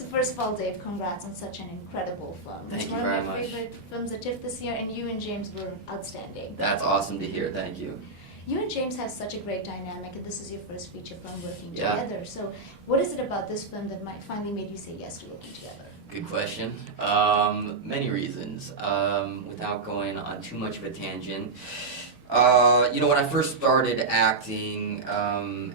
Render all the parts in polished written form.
So first of all, Dave, congrats on such an incredible film. Thank It's you one very of my much. favorite films at TIFF this year, and you and James were outstanding. That's awesome to hear. Thank you. You and James have such a great dynamic, and this is your first feature film working Yeah. together. So what is it about this film that finally made you say yes to working together? Good question. Many reasons. Without going on too much of a tangent. When I first started acting,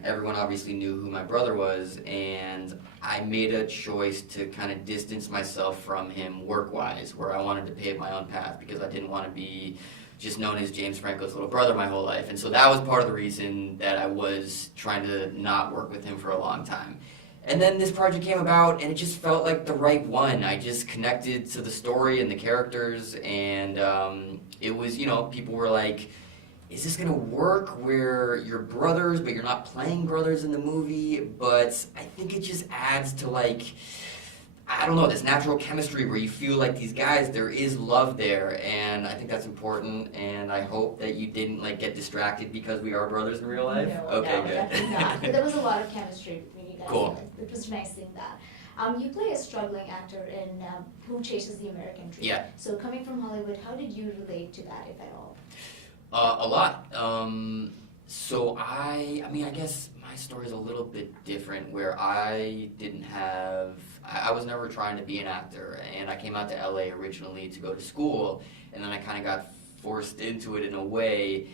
everyone obviously knew who my brother was, and I made a choice to kind of distance myself from him work-wise, where I wanted to pave my own path because I didn't want to be just known as James Franco's little brother my whole life. And so that was part of the reason that I was trying to not work with him for a long time. And then this project came about, and it just felt like the right one. I just connected to the story and the characters, and it was, people were like, is this gonna work where you're brothers, but you're not playing brothers in the movie? But I think it just adds to, I don't know, this natural chemistry where you feel like these guys, there is love there, and I think that's important, and I hope that you didn't get distracted because we are brothers in real life. No, Okay, no, good. definitely not. But there was a lot of chemistry between you guys. Cool. It was nice seeing that. You play a struggling actor in Who Chases the American Dream. Yeah. So coming from Hollywood, how did you relate to that, if at all? A lot. So I guess my story is a little bit different where I was never trying to be an actor, and I came out to LA originally to go to school, and then I kind of got forced into it in a way,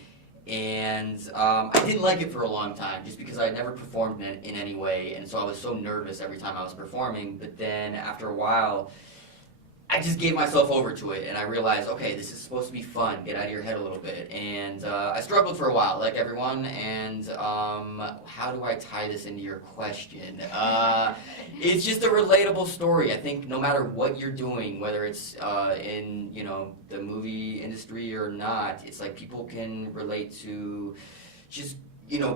and I didn't like it for a long time just because I had never performed in any way, and so I was so nervous every time I was performing, but then after a while, I just gave myself over to it, and I realized, okay, this is supposed to be fun, get out of your head a little bit, and I struggled for a while, like everyone, and how do I tie this into your question? It's just a relatable story. I think no matter what you're doing, whether it's in, the movie industry or not, it's like people can relate to just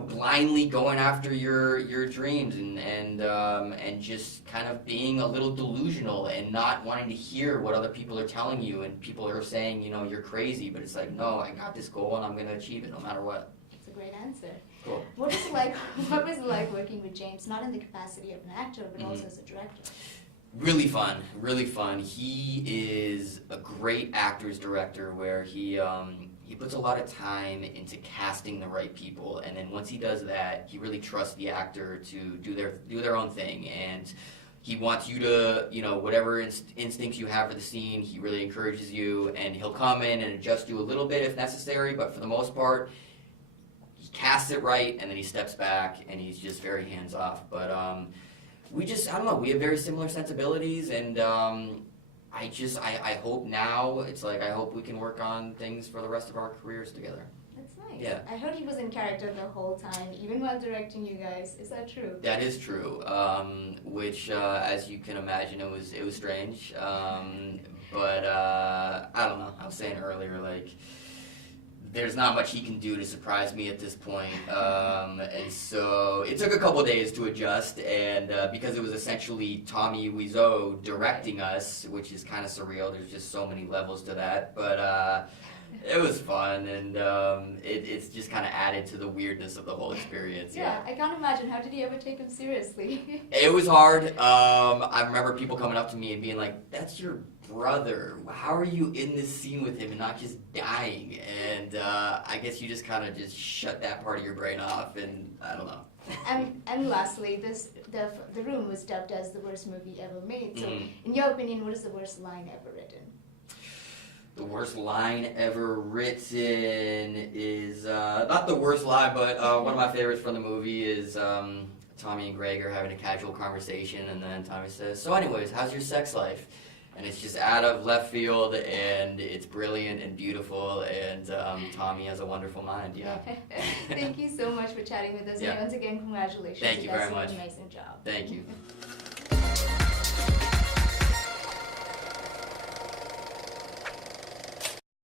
blindly going after your dreams and just kind of being a little delusional and not wanting to hear what other people are telling you, and people are saying, you're crazy, but it's like, no, I got this goal and I'm going to achieve it no matter what. That's a great answer. Cool. What was it like working with James, not in the capacity of an actor, but also as a director? Really fun, really fun. He is a great actor's director where he puts a lot of time into casting the right people, and then once he does that, he really trusts the actor to do their own thing, and he wants you to, whatever instincts you have for the scene, he really encourages you, and he'll come in and adjust you a little bit if necessary, but for the most part, he casts it right, and then he steps back, and he's just very hands-off. But I don't know, we have very similar sensibilities, and I hope now, I hope we can work on things for the rest of our careers together. That's nice. Yeah. I heard he was in character the whole time, even while directing you guys. Is that true? That is true, which, as you can imagine, it was strange, but I don't know, I was saying earlier, there's not much he can do to surprise me at this point, and so it took a couple days to adjust, and because it was essentially Tommy Wiseau directing us, which is kind of surreal, there's just so many levels to that, but it was fun, and it's just kind of added to the weirdness of the whole experience. Yeah, I can't imagine. How did you ever take him seriously? It was hard. I remember people coming up to me and being like, that's your brother. How are you in this scene with him and not just dying? And I guess you just kind of just shut that part of your brain off, and I don't know. And lastly, the Room was dubbed as the worst movie ever made. So, in your opinion, what is the worst line ever written? The worst line ever written is, not the worst line, but one of my favorites from the movie is Tommy and Greg are having a casual conversation, and then Tommy says, so anyways, how's your sex life? And it's just out of left field, and it's brilliant and beautiful, and Tommy has a wonderful mind, yeah. Thank you so much for chatting with us, Yeah. and once again, congratulations. Thank you very much. An amazing job. Thank you.